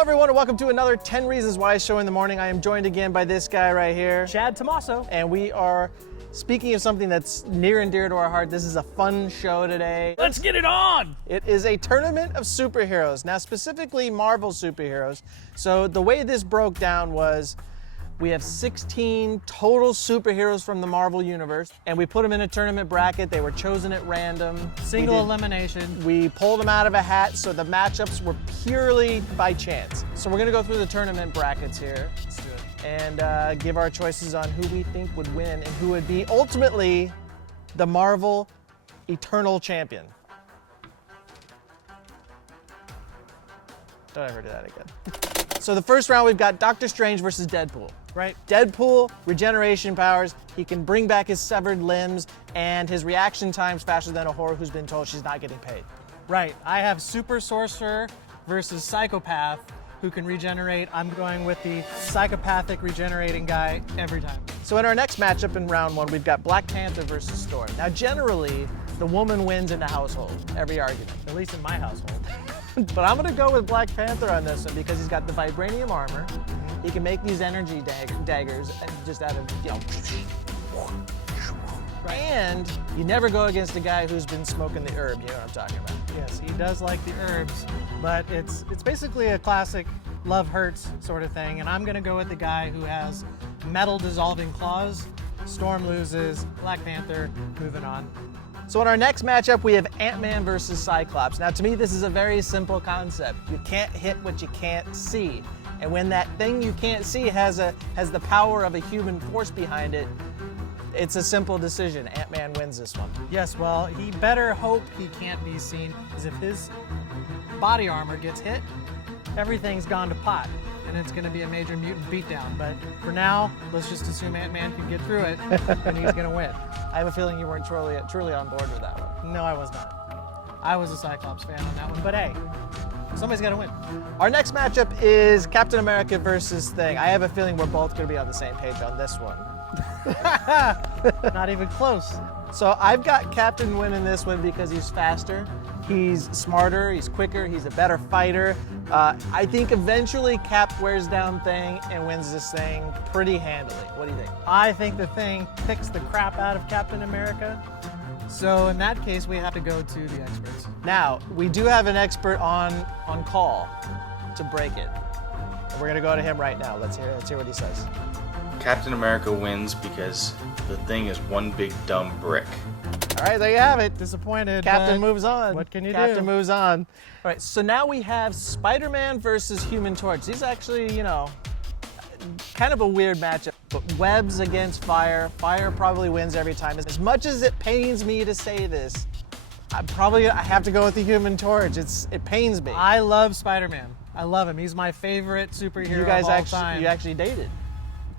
Hello everyone and welcome to another 10 Reasons Why show in the morning. I am joined again by this guy right here, Chad Tommaso. and we are speaking of something that's near and dear to our heart. This is a fun show today. Let's get it on! It is a tournament of superheroes, now specifically Marvel superheroes. So the way this broke down was we have 16 total superheroes from the Marvel universe, and we put them in a tournament bracket. They were chosen at random. Single elimination. We pulled them out of a hat, so the matchups were purely by chance. So we're gonna go through the tournament brackets here. Let's do it. And give our choices on who we think would win and who would be ultimately the Marvel Eternal Champion. Don't ever do that again. So the first round, we've got Doctor Strange versus Deadpool. Right? Deadpool, regeneration powers, he can bring back his severed limbs, and his reaction time's faster than a whore who's been told she's not getting paid. Right, I have Super Sorcerer versus Psychopath who can regenerate. I'm going with the psychopathic regenerating guy every time. So in our next matchup in round one, we've got Black Panther versus Thor. Now generally, the woman wins in the household, every argument. At least in my household. But I'm gonna go with Black Panther on this one because he's got the vibranium armor. He can make these energy daggers and just out of, you know. And you never go against a guy who's been smoking the herb, you know what I'm talking about. Yes, he does like the herbs, but it's basically a classic love hurts sort of thing, and I'm gonna go with the guy who has metal dissolving claws. Storm loses, Black Panther, moving on. So in our next matchup, we have Ant-Man versus Cyclops. Now to me, this is a very simple concept. You can't hit what you can't see. And when that thing you can't see has the power of a human force behind it, it's a simple decision. Ant-Man wins this one. Yes, well, he better hope he can't be seen, because if his body armor gets hit, everything's gone to pot, and it's going to be a major mutant beatdown. But for now, let's just assume Ant-Man can get through it, and he's going to win. I have a feeling you weren't truly on board with that one. No, I was not. I was a Cyclops fan on that one, but hey, somebody's got to win. Our next matchup is Captain America versus Thing. I have a feeling we're both going to be on the same page on this one. Not even close. So I've got Captain winning this one because he's faster, he's smarter, he's quicker, he's a better fighter. I think eventually Cap wears down Thing and wins this thing pretty handily. What do you think? I think the Thing kicks the crap out of Captain America. So in that case, we have to go to the experts. Now, we do have an expert on call to break it. And we're gonna go to him right now. Let's hear what he says. Captain America wins because the Thing is one big dumb brick. All right, there you have it. Disappointed. Captain but moves on. What can you do? Captain moves on. All right, so now we have Spider-Man versus Human Torch. These actually, you know, kind of a weird matchup, but webs against fire. Fire probably wins every time. As much as it pains me to say this, I have to go with the Human Torch. It pains me. I love Spider-Man. I love him. He's my favorite superhero You guys of all time. you actually dated.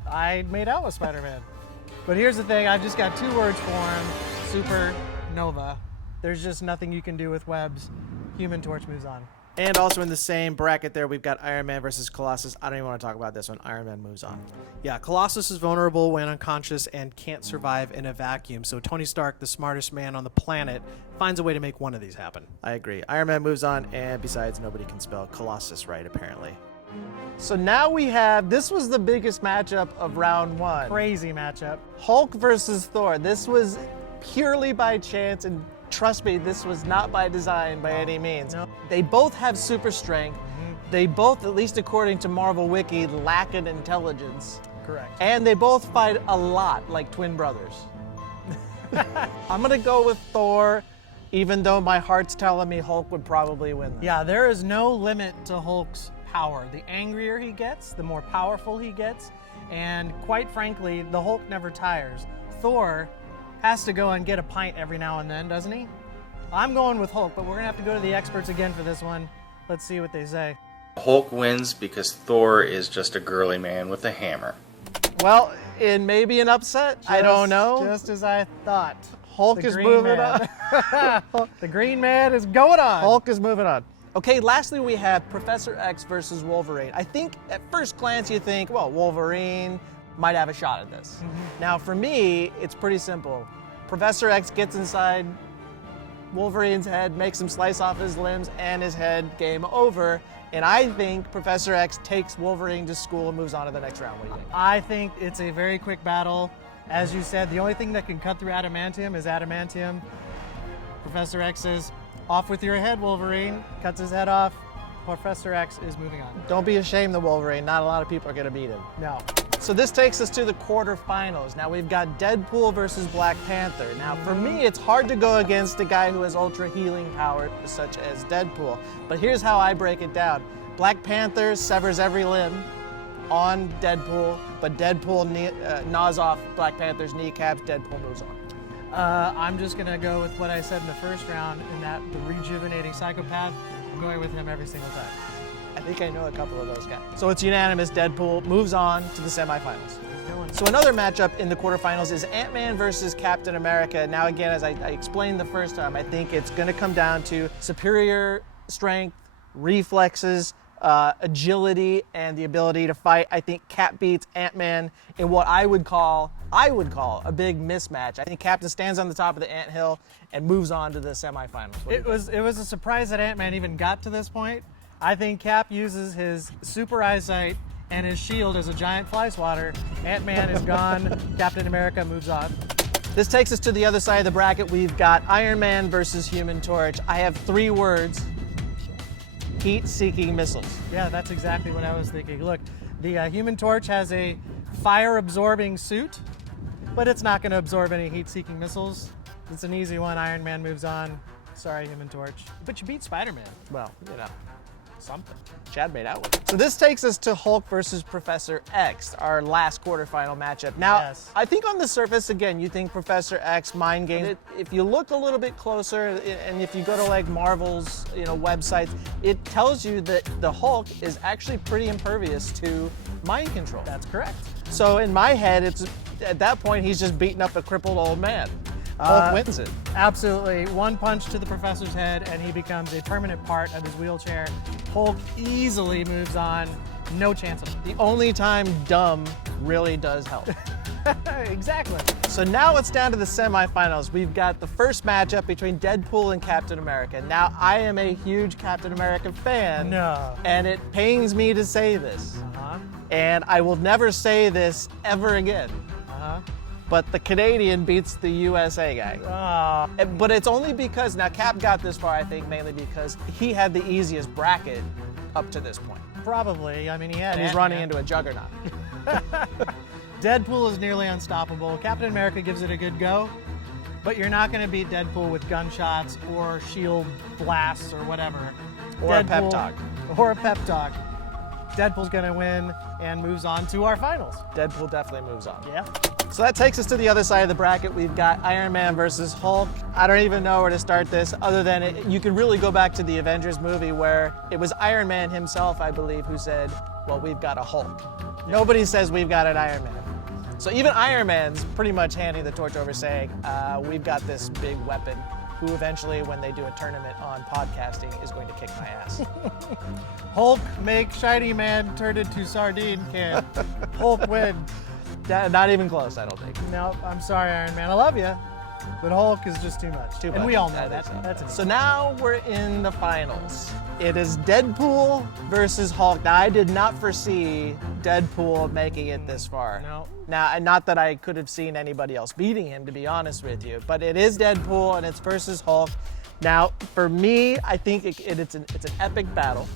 I made out with Spider-Man. But here's the thing, I've just got two words for him. Supernova. There's just nothing you can do with webs. Human Torch moves on. And also in the same bracket there, we've got Iron Man versus Colossus. I don't even want to talk about this one. Iron Man moves on. Yeah, Colossus is vulnerable when unconscious and can't survive in a vacuum. So Tony Stark, the smartest man on the planet, finds a way to make one of these happen. I agree. Iron Man moves on, and besides, nobody can spell Colossus right, apparently. So now we have, this was the biggest matchup of round one. Crazy matchup. Hulk versus Thor. This was purely by chance, and trust me, this was not by design by any means. No. They both have super strength. They both, at least according to Marvel Wiki, lack in intelligence. Correct. And they both fight a lot like twin brothers. I'm gonna go with Thor, even though my heart's telling me Hulk would probably win this. Yeah, there is no limit to Hulk's power. The angrier he gets, the more powerful he gets, and quite frankly, the Hulk never tires. Thor has to go and get a pint every now and then, doesn't he? I'm going with Hulk, but we're gonna have to go to the experts again for this one. Let's see what they say. Hulk wins because Thor is just a girly man with a hammer. Well, in maybe an upset, I don't know. Just as I thought. Hulk The is Green moving Man. on. The Green Man is going on. Hulk is moving on. Okay, lastly we have Professor X versus Wolverine. I think at first glance you think, well, Wolverine might have a shot at this. Now for me, it's pretty simple. Professor X gets inside Wolverine's head, makes him slice off his limbs and his head, game over. And I think Professor X takes Wolverine to school and moves on to the next round. What do you think? I think it's a very quick battle. As you said, the only thing that can cut through adamantium is adamantium. Professor X says, "Off with your head, Wolverine." Cuts his head off. Professor X is moving on. Don't be ashamed of Wolverine. Not a lot of people are going to beat him. No. So this takes us to the quarterfinals. Now we've got Deadpool versus Black Panther. Now for me, it's hard to go against a guy who has ultra healing power such as Deadpool. But here's how I break it down. Black Panther severs every limb on Deadpool, but Deadpool gnaws off Black Panther's kneecaps. Deadpool moves on. I'm just going to go with what I said in the first round, in that the rejuvenating psychopath. I'm going with him every single time. I think I know a couple of those guys. So it's unanimous. Deadpool moves on to the semifinals. So another matchup in the quarterfinals is Ant-Man versus Captain America. Now again, as I explained the first time, I think it's going to come down to superior strength, reflexes, agility, and the ability to fight. I think Cap beats Ant-Man in what I would call a big mismatch. I think Captain stands on the top of the anthill and moves on to the semifinals. It was a surprise that Ant-Man even got to this point. I think Cap uses his super eyesight and his shield as a giant fly swatter. Ant-Man is gone. Captain America moves on. This takes us to the other side of the bracket. We've got Iron Man versus Human Torch. I have 3 words: heat-seeking missiles. Yeah, that's exactly what I was thinking. Look, the Human Torch has a fire-absorbing suit, but it's not going to absorb any heat-seeking missiles. It's an easy one. Iron Man moves on. Sorry, Human Torch. But you beat Spider-Man. Well, you know, something. Chad made out with it. So this takes us to Hulk versus Professor X, our last quarterfinal matchup. Now, Yes. I think on the surface, again, you think Professor X mind games. If you look a little bit closer, and if you go to like Marvel's, websites, it tells you that the Hulk is actually pretty impervious to mind control. That's correct. So in my head, it's at that point he's just beating up a crippled old man. Hulk wins it. Absolutely. One punch to the professor's head, and he becomes a permanent part of his wheelchair. Hulk easily moves on. No chance of it. The only time dumb really does help. Exactly. So now it's down to the semifinals. We've got the first matchup between Deadpool and Captain America. Now, I am a huge Captain America fan. No. And it pains me to say this. Uh-huh. And I will never say this ever again. Uh-huh. But the Canadian beats the USA guy. But it's only because, now Cap got this far, I think, mainly because he had the easiest bracket up to this point. Probably. I mean, he had And he's running into a juggernaut. Deadpool is nearly unstoppable. Captain America gives it a good go, but you're not going to beat Deadpool with gunshots or shield blasts or whatever. Or a pep talk. Or a pep talk. Deadpool's going to win and moves on to our finals. Deadpool definitely moves on. Yeah. So that takes us to the other side of the bracket. We've got Iron Man versus Hulk. I don't even know where to start this, other than you could really go back to the Avengers movie where it was Iron Man himself, I believe, who said, well, we've got a Hulk. Nobody says we've got an Iron Man. So even Iron Man's pretty much handing the torch over, saying, we've got this big weapon who eventually, when they do a tournament on podcasting, is going to kick my ass. Hulk make Shiny Man turn into sardine can. Hulk win. Not even close, I don't think. No, I'm sorry, Iron Man. I love you, but Hulk is just too much. Too And much. we all know I that. think so. That's it. So now we're in the finals. It is Deadpool versus Hulk. Now, I did not foresee Deadpool making it this far. No. Now, not that I could have seen anybody else beating him, to be honest with you, but it is Deadpool and it's versus Hulk. Now, for me, I think it's an epic battle.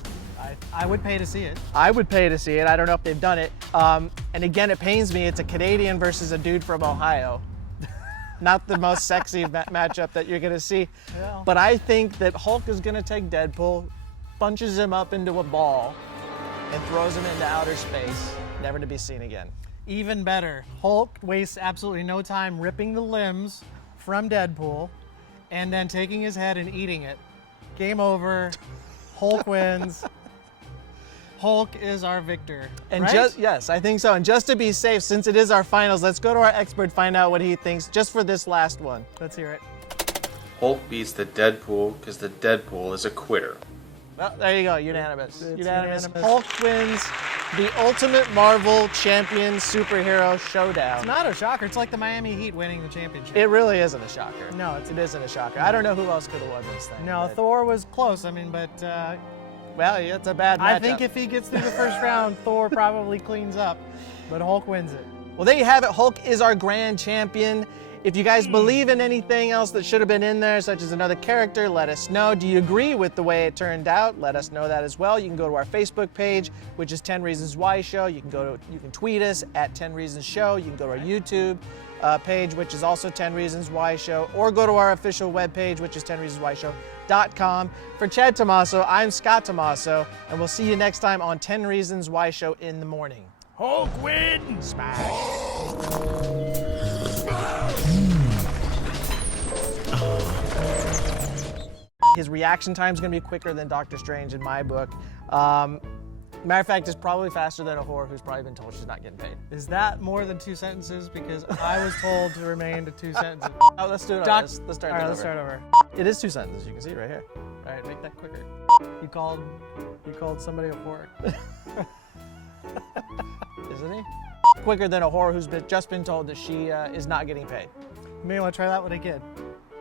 I would pay to see it. I would pay to see it. I don't know if they've done it. And again, it pains me. It's a Canadian versus a dude from Ohio. Not the most sexy matchup that you're going to see. Yeah. But I think that Hulk is going to take Deadpool, punches him up into a ball, and throws him into outer space, never to be seen again. Even better, Hulk wastes absolutely no time ripping the limbs from Deadpool and then taking his head and eating it. Game over. Hulk wins. Hulk is our victor. And right? yes, I think so. And just to be safe, since it is our finals, let's go to our expert, find out what he thinks just for this last one. Let's hear it. Hulk beats the Deadpool because the Deadpool is a quitter. Well, there you go, unanimous. It's Unanimous. unanimous. Hulk wins the ultimate Marvel champion superhero showdown. It's not a shocker. It's like the Miami Heat winning the championship. It really isn't a shocker. No, it isn't a shocker. I don't know who else could have won this thing. No, but Thor was close. I mean, but Well, it's a bad matchup. I think if he gets through the first round, Thor probably cleans up, but Hulk wins it. Well, there you have it. Hulk is our grand champion. If you guys believe in anything else that should have been in there, such as another character, let us know. Do you agree with the way it turned out? Let us know that as well. You can go to our Facebook page, which is 10 Reasons Why Show. You can tweet us at 10 Reasons Show. You can go to our YouTube page, which is also 10 Reasons Why Show, or go to our official webpage, which is 10reasonswhyshow.com. For Chad Tomaso, I'm Scott Tomaso, and we'll see you next time on 10 Reasons Why Show in the morning. Hulk wins! Smash. His reaction time is going to be quicker than Doctor Strange in my book. Matter of fact, it's probably faster than a whore who's probably been told she's not getting paid. Is that more than 2 sentences? Because I was told to remain to 2 sentences. Oh, let's do it. Doc- Let's start. All right, that let's over. start over. It is 2 sentences. You can see it right here. All right, make that quicker. You called somebody a whore. Isn't he? Quicker than a whore who's just been told that she is not getting paid. You may want to try that one again.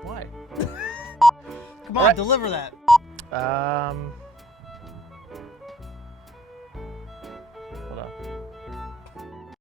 Why? Come on, All right. deliver that.